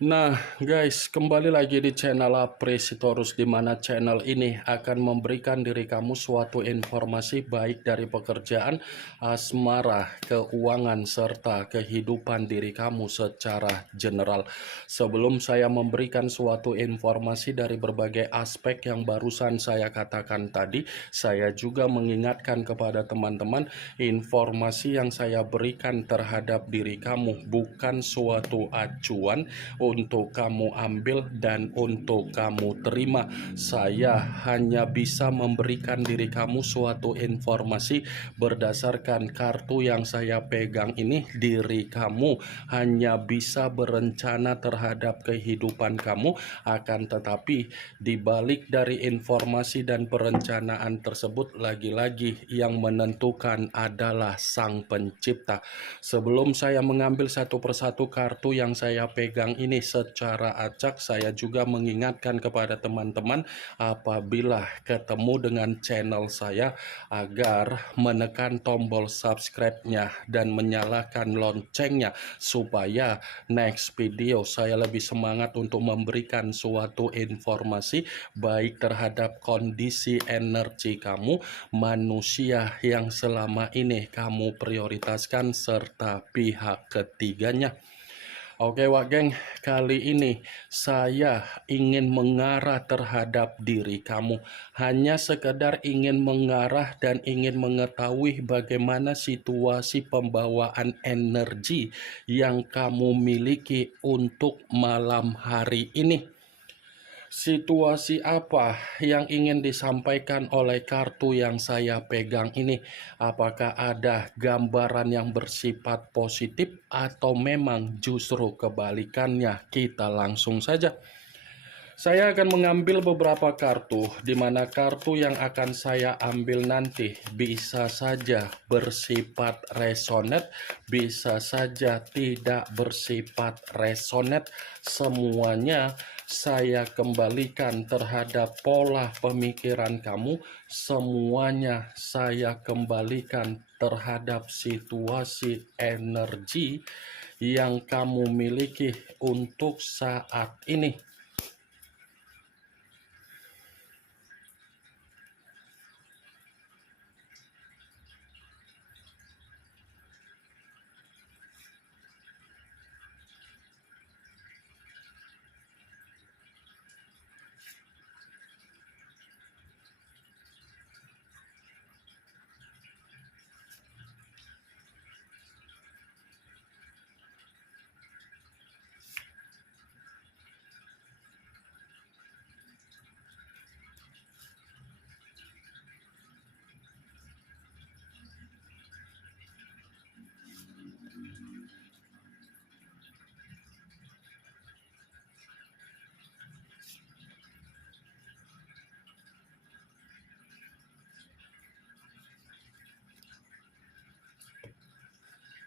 Nah, guys, kembali lagi di channel Apresitorus, di mana channel ini akan memberikan diri kamu suatu informasi baik dari pekerjaan, asmara, keuangan, serta kehidupan diri kamu secara general. Sebelum saya memberikan suatu informasi dari berbagai aspek yang barusan saya katakan tadi, saya juga mengingatkan kepada teman-teman, informasi yang saya berikan terhadap diri kamu bukan suatu acuan untuk kamu ambil dan untuk kamu terima. Saya hanya bisa memberikan diri kamu suatu informasi berdasarkan kartu yang saya pegang ini. Diri kamu hanya bisa berencana terhadap kehidupan kamu, akan tetapi dibalik dari informasi dan perencanaan tersebut, lagi-lagi yang menentukan adalah Sang Pencipta. Sebelum saya mengambil satu persatu kartu yang saya pegang ini secara acak, saya juga mengingatkan kepada teman-teman apabila ketemu dengan channel saya agar menekan tombol subscribe-nya dan menyalakan loncengnya supaya next video saya lebih semangat untuk memberikan suatu informasi baik terhadap kondisi energi kamu, manusia yang selama ini kamu prioritaskan, serta pihak ketiganya. Oke Wak Geng, kali ini saya ingin mengarah terhadap diri kamu. Hanya sekedar ingin mengarah dan ingin mengetahui bagaimana situasi pembawaan energi yang kamu miliki untuk malam hari ini. Situasi apa yang ingin disampaikan oleh kartu yang saya pegang ini? Apakah ada gambaran yang bersifat positif atau memang justru kebalikannya? Kita langsung saja. Saya akan mengambil beberapa kartu, di mana kartu yang akan saya ambil nanti bisa saja bersifat resonate, bisa saja tidak bersifat resonate. Semuanya saya kembalikan terhadap pola pemikiran kamu, semuanya saya kembalikan terhadap situasi energi yang kamu miliki untuk saat ini.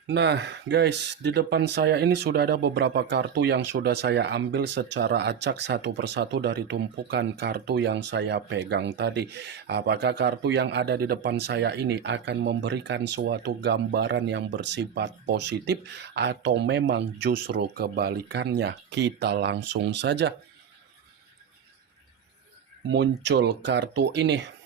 Nah guys, di depan saya ini sudah ada beberapa kartu yang sudah saya ambil secara acak satu persatu dari tumpukan kartu yang saya pegang tadi. Apakah kartu yang ada di depan saya ini akan memberikan suatu gambaran yang bersifat positif atau memang justru kebalikannya? Kita langsung saja. Muncul kartu ini.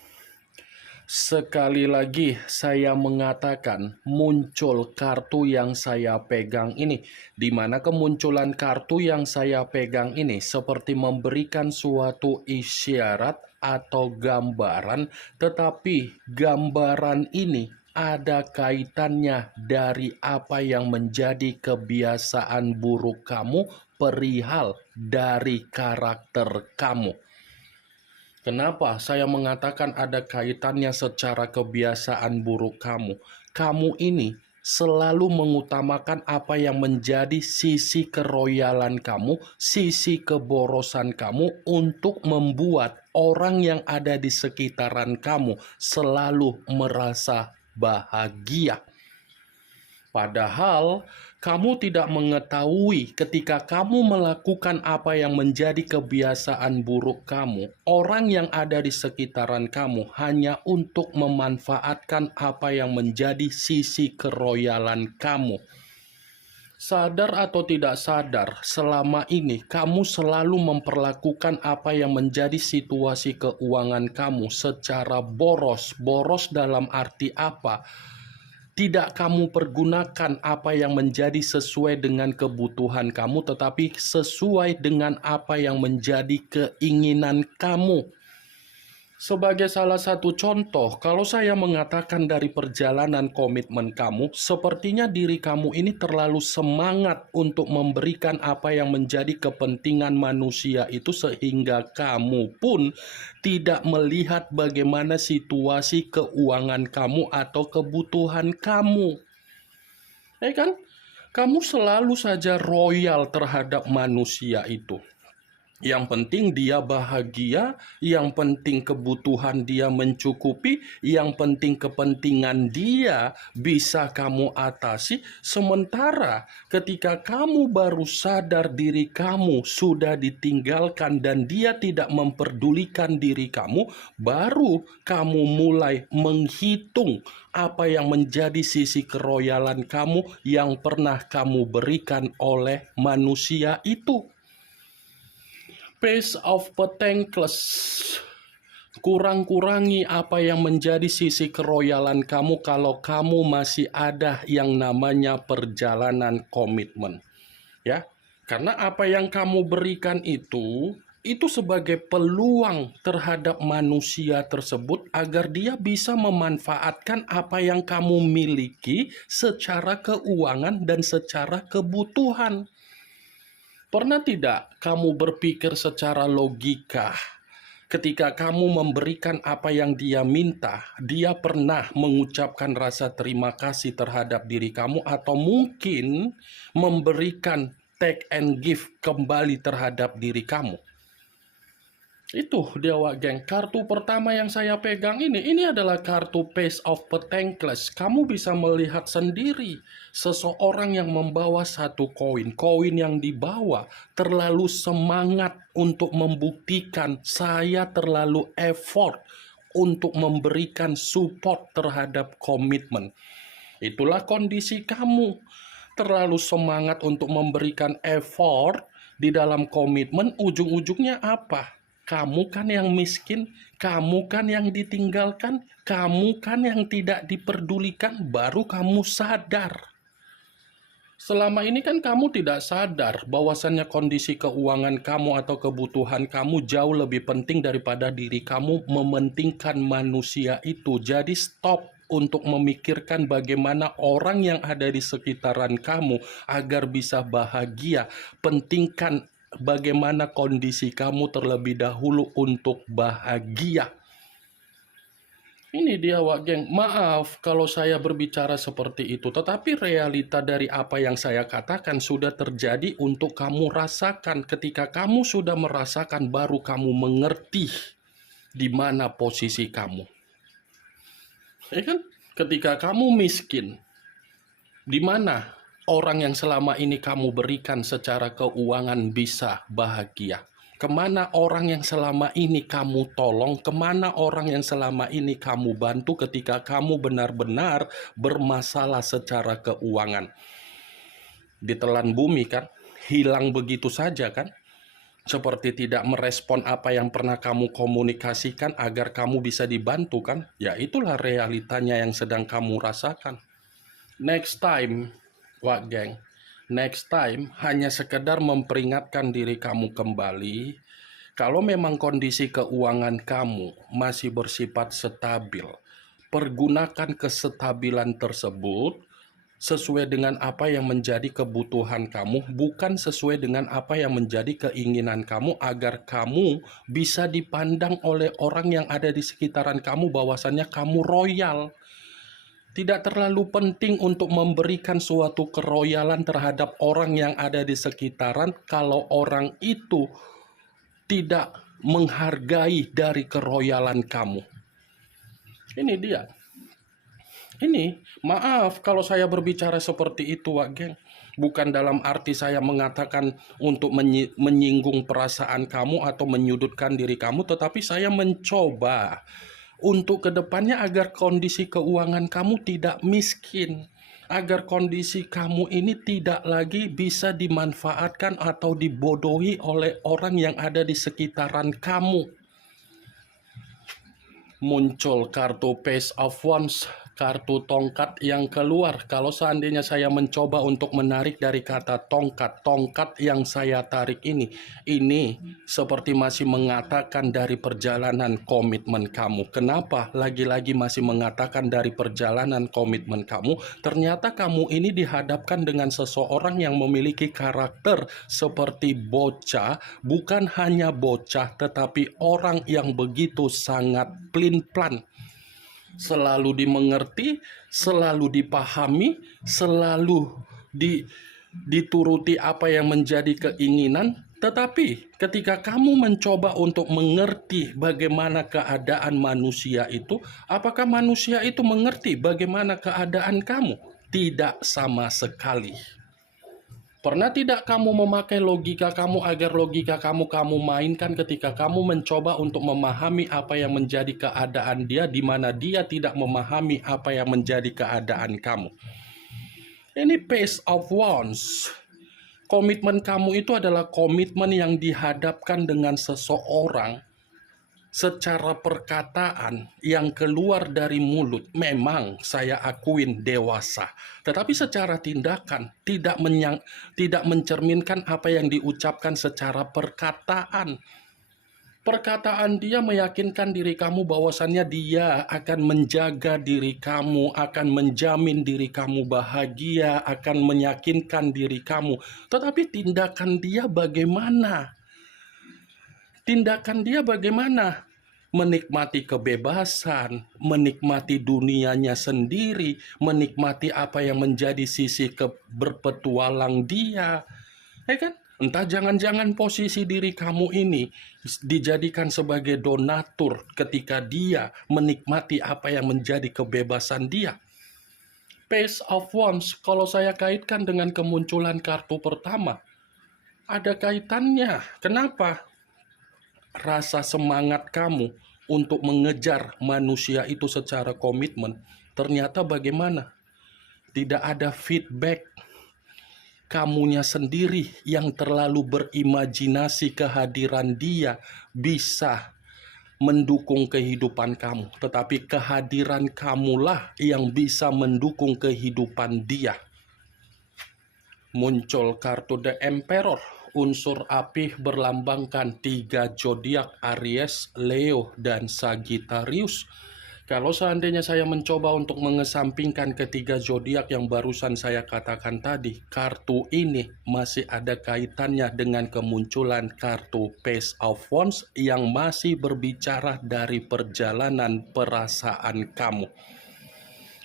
Sekali lagi saya mengatakan muncul kartu yang saya pegang ini, di mana kemunculan kartu yang saya pegang ini seperti memberikan suatu isyarat atau gambaran, tetapi gambaran ini ada kaitannya dari apa yang menjadi kebiasaan buruk kamu perihal dari karakter kamu. Kenapa saya mengatakan ada kaitannya secara kebiasaan buruk kamu? Kamu ini selalu mengutamakan apa yang menjadi sisi keroyalan kamu, sisi keborosan kamu untuk membuat orang yang ada di sekitaran kamu selalu merasa bahagia. Padahal kamu tidak mengetahui ketika kamu melakukan apa yang menjadi kebiasaan buruk kamu, orang yang ada di sekitaran kamu hanya untuk memanfaatkan apa yang menjadi sisi keroyalan kamu. Sadar atau tidak sadar, selama ini kamu selalu memperlakukan apa yang menjadi situasi keuangan kamu secara boros. Boros dalam arti apa? Tidak kamu pergunakan apa yang menjadi sesuai dengan kebutuhan kamu, tetapi sesuai dengan apa yang menjadi keinginan kamu. Sebagai salah satu contoh, kalau saya mengatakan dari perjalanan komitmen kamu, sepertinya diri kamu ini terlalu semangat untuk memberikan apa yang menjadi kepentingan manusia itu sehingga kamu pun tidak melihat bagaimana situasi keuangan kamu atau kebutuhan kamu. Ya kan? Kamu selalu saja royal terhadap manusia itu. Yang penting dia bahagia, yang penting kebutuhan dia mencukupi, yang penting kepentingan dia bisa kamu atasi. Sementara ketika kamu baru sadar diri kamu sudah ditinggalkan dan dia tidak memperdulikan diri kamu, baru kamu mulai menghitung apa yang menjadi sisi keroyalan kamu yang pernah kamu berikan oleh manusia itu. Pace of Thankless. Kurang-kurangi apa yang menjadi sisi keroyalan kamu kalau kamu masih ada yang namanya perjalanan komitmen. Ya, karena apa yang kamu berikan itu sebagai peluang terhadap manusia tersebut agar dia bisa memanfaatkan apa yang kamu miliki secara keuangan dan secara kebutuhan. Pernah tidak kamu berpikir secara logika? Ketika kamu memberikan apa yang dia minta, dia pernah mengucapkan rasa terima kasih terhadap diri kamu atau mungkin memberikan take and give kembali terhadap diri kamu. Itu dia Wak Geng. Kartu pertama yang saya pegang ini adalah kartu Pace of Thankless. Kamu bisa melihat sendiri seseorang yang membawa satu koin. Koin yang dibawa terlalu semangat untuk membuktikan saya terlalu effort untuk memberikan support terhadap komitmen. Itulah kondisi kamu. Terlalu semangat untuk memberikan effort di dalam komitmen, ujung-ujungnya apa? Kamu kan yang miskin, kamu kan yang ditinggalkan, kamu kan yang tidak diperdulikan, baru kamu sadar. Selama ini kan kamu tidak sadar bahwasannya kondisi keuangan kamu atau kebutuhan kamu jauh lebih penting daripada diri kamu mementingkan manusia itu. Jadi stop untuk memikirkan bagaimana orang yang ada di sekitaran kamu agar bisa bahagia. Pentingkan bagaimana kondisi kamu terlebih dahulu untuk bahagia. Ini dia Wak Geng. Maaf kalau saya berbicara seperti itu, tetapi realita dari apa yang saya katakan sudah terjadi untuk kamu rasakan. Ketika kamu sudah merasakan, baru kamu mengerti di mana posisi kamu. Ya kan? Ketika kamu miskin, di mana orang yang selama ini kamu berikan secara keuangan bisa bahagia? Kemana orang yang selama ini kamu tolong? Kemana orang yang selama ini kamu bantu ketika kamu benar-benar bermasalah secara keuangan? Ditelan bumi kan? Hilang begitu saja kan? Seperti tidak merespon apa yang pernah kamu komunikasikan agar kamu bisa dibantu kan? Ya itulah realitanya yang sedang kamu rasakan. Next time, Wak Geng, next time hanya sekedar memperingatkan diri kamu kembali, kalau memang kondisi keuangan kamu masih bersifat stabil, pergunakan kestabilan tersebut sesuai dengan apa yang menjadi kebutuhan kamu, bukan sesuai dengan apa yang menjadi keinginan kamu agar kamu bisa dipandang oleh orang yang ada di sekitaran kamu bahwasannya kamu royal. Tidak terlalu penting untuk memberikan suatu keroyalan terhadap orang yang ada di sekitaran kalau orang itu tidak menghargai dari keroyalan kamu. Ini dia. Ini, maaf kalau saya berbicara seperti itu, Wak Geng. Bukan dalam arti saya mengatakan untuk menyinggung perasaan kamu atau menyudutkan diri kamu, tetapi saya mencoba untuk kedepannya agar kondisi keuangan kamu tidak miskin, agar kondisi kamu ini tidak lagi bisa dimanfaatkan atau dibodohi oleh orang yang ada di sekitaran kamu. Muncul kartu Page of Wands, kartu tongkat yang keluar. Kalau seandainya saya mencoba untuk menarik dari kata tongkat, tongkat yang saya tarik ini seperti masih mengatakan dari perjalanan komitmen kamu. Kenapa lagi-lagi masih mengatakan dari perjalanan komitmen kamu? Ternyata kamu ini dihadapkan dengan seseorang yang memiliki karakter seperti bocah, bukan hanya bocah tetapi orang yang begitu sangat pelin-pelan, selalu dimengerti, selalu dipahami, selalu dituruti apa yang menjadi keinginan. Tetapi ketika kamu mencoba untuk mengerti bagaimana keadaan manusia itu, apakah manusia itu mengerti bagaimana keadaan kamu? Tidak sama sekali. Pernah tidak kamu memakai logika kamu agar logika kamu mainkan ketika kamu mencoba untuk memahami apa yang menjadi keadaan dia, di mana dia tidak memahami apa yang menjadi keadaan kamu? Ini Page of Wands. Komitmen kamu itu adalah komitmen yang dihadapkan dengan seseorang secara perkataan yang keluar dari mulut. Memang saya akuin dewasa, tetapi secara tindakan tidak mencerminkan apa yang diucapkan secara perkataan. Perkataan dia meyakinkan diri kamu bahwasannya dia akan menjaga diri kamu, akan menjamin diri kamu bahagia, akan meyakinkan diri kamu. Tetapi tindakan dia bagaimana? Tindakan dia bagaimana? Menikmati kebebasan, menikmati dunianya sendiri, menikmati apa yang menjadi sisi berpetualang dia. Kan? Entah jangan-jangan posisi diri kamu ini dijadikan sebagai donatur ketika dia menikmati apa yang menjadi kebebasan dia. Page of Wands, kalau saya kaitkan dengan kemunculan kartu pertama, ada kaitannya. Kenapa? Rasa semangat kamu untuk mengejar manusia itu secara komitmen, ternyata bagaimana? Tidak ada feedback. Kamunya sendiri yang terlalu berimajinasi kehadiran dia bisa mendukung kehidupan kamu, tetapi kehadiran kamulah yang bisa mendukung kehidupan dia. Muncul kartu The Emperor. Unsur api berlambangkan 3 zodiak, Aries, Leo, dan Sagittarius. Kalau seandainya saya mencoba untuk mengesampingkan ketiga zodiak yang barusan saya katakan tadi, kartu ini masih ada kaitannya dengan kemunculan kartu Page of Wands yang masih berbicara dari perjalanan perasaan kamu.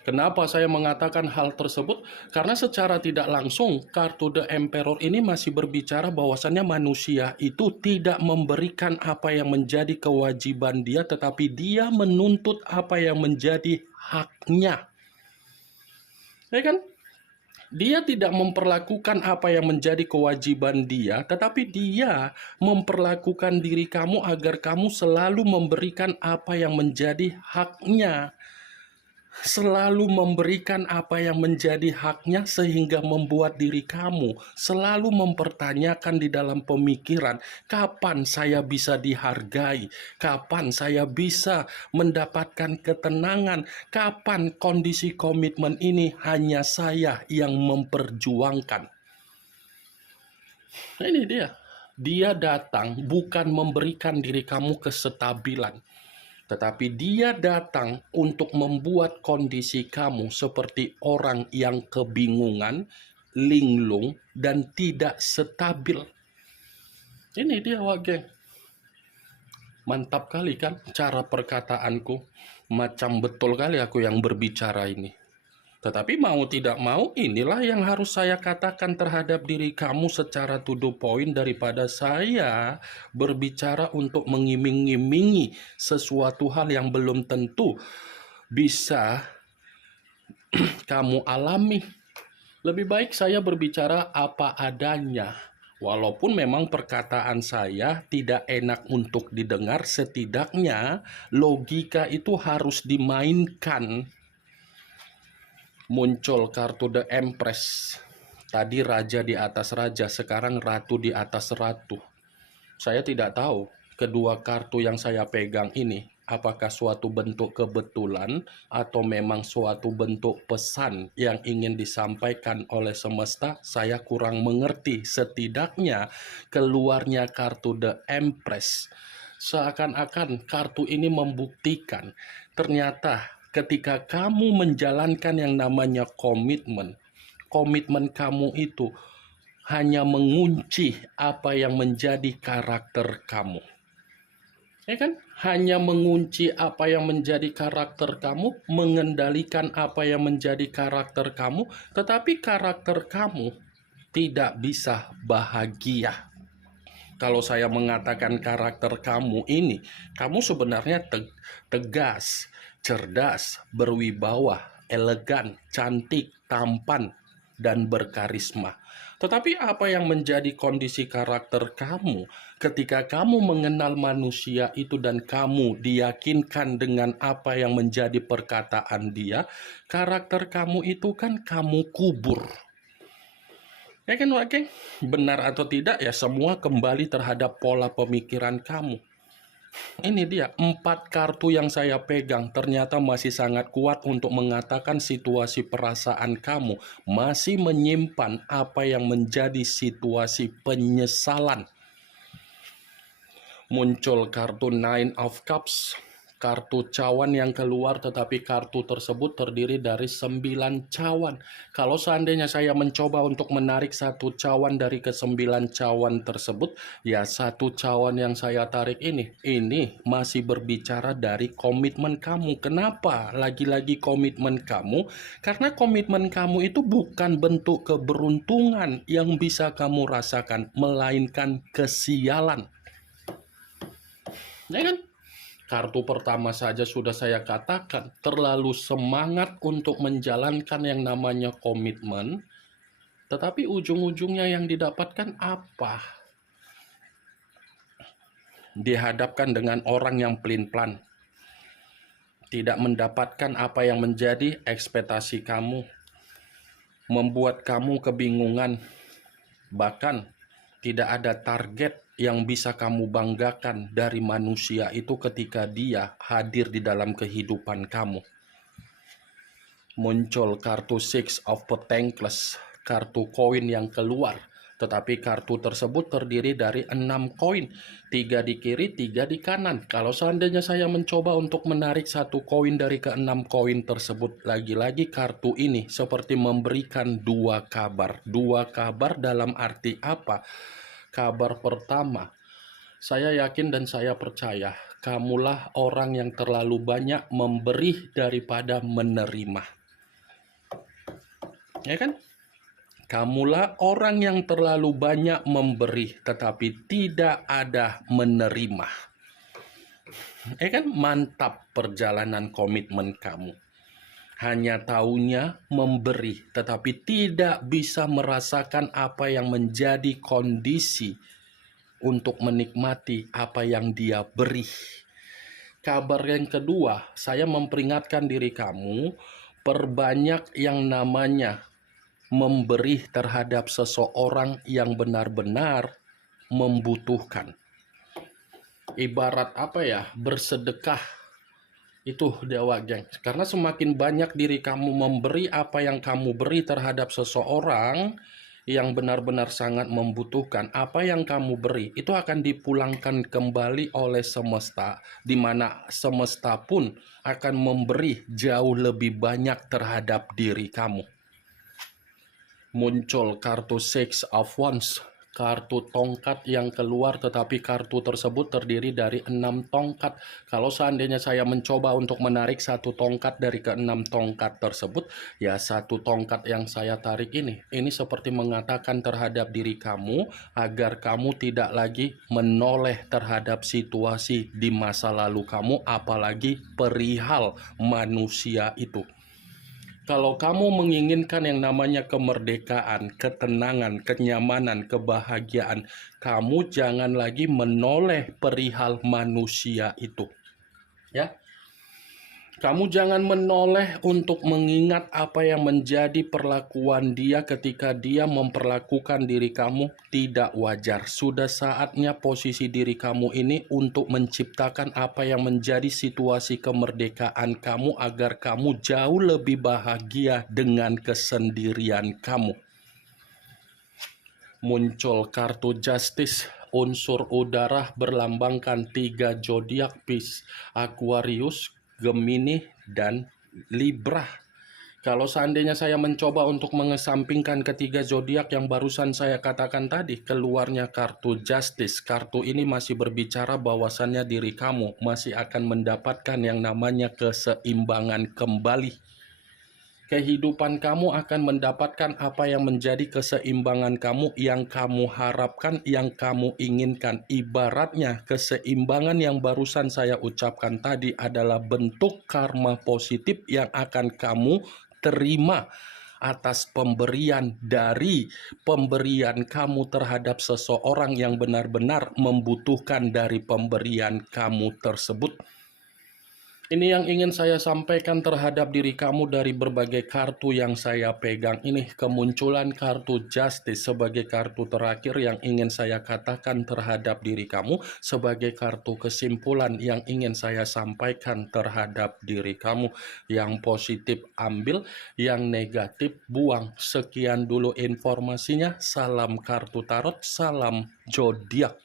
Kenapa saya mengatakan hal tersebut? Karena secara tidak langsung kartu The Emperor ini masih berbicara bahwasannya manusia itu tidak memberikan apa yang menjadi kewajiban dia, tetapi dia menuntut apa yang menjadi haknya. Ya kan? Dia tidak memperlakukan apa yang menjadi kewajiban dia, tetapi dia memperlakukan diri kamu agar kamu selalu memberikan apa yang menjadi haknya. Selalu memberikan apa yang menjadi haknya, sehingga membuat diri kamu selalu mempertanyakan di dalam pemikiran, kapan saya bisa dihargai, kapan saya bisa mendapatkan ketenangan, kapan kondisi komitmen ini hanya saya yang memperjuangkan. Ini dia datang bukan memberikan diri kamu kesestabilan, tetapi dia datang untuk membuat kondisi kamu seperti orang yang kebingungan, linglung, dan tidak stabil. Ini dia, geng. Mantap kali kan cara perkataanku. Macam betul kali aku yang berbicara ini. Tetapi mau tidak mau, inilah yang harus saya katakan terhadap diri kamu secara to the point, daripada saya berbicara untuk mengiming-imingi sesuatu hal yang belum tentu bisa kamu alami. Lebih baik saya berbicara apa adanya. Walaupun memang perkataan saya tidak enak untuk didengar, setidaknya logika itu harus dimainkan. Muncul kartu The Empress. Tadi raja di atas raja, sekarang ratu di atas ratu. Saya tidak tahu kedua kartu yang saya pegang ini apakah suatu bentuk kebetulan atau memang suatu bentuk pesan yang ingin disampaikan oleh semesta. Saya kurang mengerti. Setidaknya keluarnya kartu The Empress, seakan-akan kartu ini membuktikan ternyata ketika kamu menjalankan yang namanya komitmen, komitmen kamu itu hanya mengunci apa yang menjadi karakter kamu. Ya kan? Hanya mengunci apa yang menjadi karakter kamu, mengendalikan apa yang menjadi karakter kamu, tetapi karakter kamu tidak bisa bahagia. Kalau saya mengatakan karakter kamu ini, kamu sebenarnya tegas, cerdas, berwibawa, elegan, cantik, tampan, dan berkarisma. Tetapi apa yang menjadi kondisi karakter kamu ketika kamu mengenal manusia itu dan kamu diyakinkan dengan apa yang menjadi perkataan dia, karakter kamu itu kan kamu kubur. Ya kan, Wak? Benar atau tidak ya semua kembali terhadap pola pemikiran kamu. Ini dia 4 kartu yang saya pegang ternyata masih sangat kuat untuk mengatakan situasi perasaan kamu masih menyimpan apa yang menjadi situasi penyesalan. Muncul kartu Nine of Cups, kartu cawan yang keluar, tetapi kartu tersebut terdiri dari 9 cawan. Kalau seandainya saya mencoba untuk menarik satu cawan dari ke-9 cawan tersebut, ya satu cawan yang saya tarik ini masih berbicara dari komitmen kamu. Kenapa? Lagi-lagi komitmen kamu, karena komitmen kamu itu bukan bentuk keberuntungan yang bisa kamu rasakan, melainkan kesialan. Ya kan? Kartu pertama saja sudah saya katakan, terlalu semangat untuk menjalankan yang namanya komitmen, tetapi ujung-ujungnya yang didapatkan apa? Dihadapkan dengan orang yang pelin-pelan, tidak mendapatkan apa yang menjadi ekspektasi kamu, membuat kamu kebingungan, bahkan tidak ada target yang bisa kamu banggakan dari manusia itu ketika dia hadir di dalam kehidupan kamu. Muncul kartu Six of Pentacles, kartu koin yang keluar. Tetapi kartu tersebut terdiri dari 6 koin, 3 di kiri, 3 di kanan. Kalau seandainya saya mencoba untuk menarik satu koin dari ke-6 koin tersebut, lagi-lagi kartu ini seperti memberikan 2 kabar. 2 kabar dalam arti apa? Kabar pertama, saya yakin dan saya percaya, kamulah orang yang terlalu banyak memberi daripada menerima. Ya kan? Kamulah orang yang terlalu banyak memberi, tetapi tidak ada menerima. Ya kan? Mantap perjalanan komitmen kamu. Hanya taunya memberi, tetapi tidak bisa merasakan apa yang menjadi kondisi untuk menikmati apa yang dia beri. Kabar yang kedua, saya memperingatkan diri kamu, perbanyak yang namanya memberi terhadap seseorang yang benar-benar membutuhkan. Ibarat apa ya, bersedekah. Itu Dewa Geng. Karena semakin banyak diri kamu memberi apa yang kamu beri terhadap seseorang yang benar-benar sangat membutuhkan, apa yang kamu beri itu akan dipulangkan kembali oleh semesta, di mana semesta pun akan memberi jauh lebih banyak terhadap diri kamu. Muncul kartu Six of Wands, kartu tongkat yang keluar, tetapi kartu tersebut terdiri dari 6 tongkat. Kalau seandainya saya mencoba untuk menarik satu tongkat dari ke-6 tongkat tersebut, ya satu tongkat yang saya tarik ini seperti mengatakan terhadap diri kamu agar kamu tidak lagi menoleh terhadap situasi di masa lalu kamu, apalagi perihal manusia itu. Kalau kamu menginginkan yang namanya kemerdekaan, ketenangan, kenyamanan, kebahagiaan, kamu jangan lagi menoleh perihal manusia itu. Ya. Kamu jangan menoleh untuk mengingat apa yang menjadi perlakuan dia ketika dia memperlakukan diri kamu tidak wajar. Sudah saatnya posisi diri kamu ini untuk menciptakan apa yang menjadi situasi kemerdekaan kamu agar kamu jauh lebih bahagia dengan kesendirian kamu. Muncul kartu Justice, unsur udara berlambangkan 3 zodiak Pisces, Aquarius, Gemini, dan Libra. Kalau seandainya saya mencoba untuk mengesampingkan ketiga zodiak yang barusan saya katakan tadi, keluarnya kartu Justice. Kartu ini masih berbicara bahwasannya diri kamu masih akan mendapatkan yang namanya keseimbangan kembali. Kehidupan kamu akan mendapatkan apa yang menjadi keseimbangan kamu, yang kamu harapkan, yang kamu inginkan. Ibaratnya keseimbangan yang barusan saya ucapkan tadi adalah bentuk karma positif yang akan kamu terima atas pemberian dari pemberian kamu terhadap seseorang yang benar-benar membutuhkan dari pemberian kamu tersebut. Ini yang ingin saya sampaikan terhadap diri kamu dari berbagai kartu yang saya pegang ini. Kemunculan kartu Justice sebagai kartu terakhir yang ingin saya katakan terhadap diri kamu, sebagai kartu kesimpulan yang ingin saya sampaikan terhadap diri kamu. Yang positif ambil, yang negatif buang. Sekian dulu informasinya. Salam kartu tarot, salam zodiak.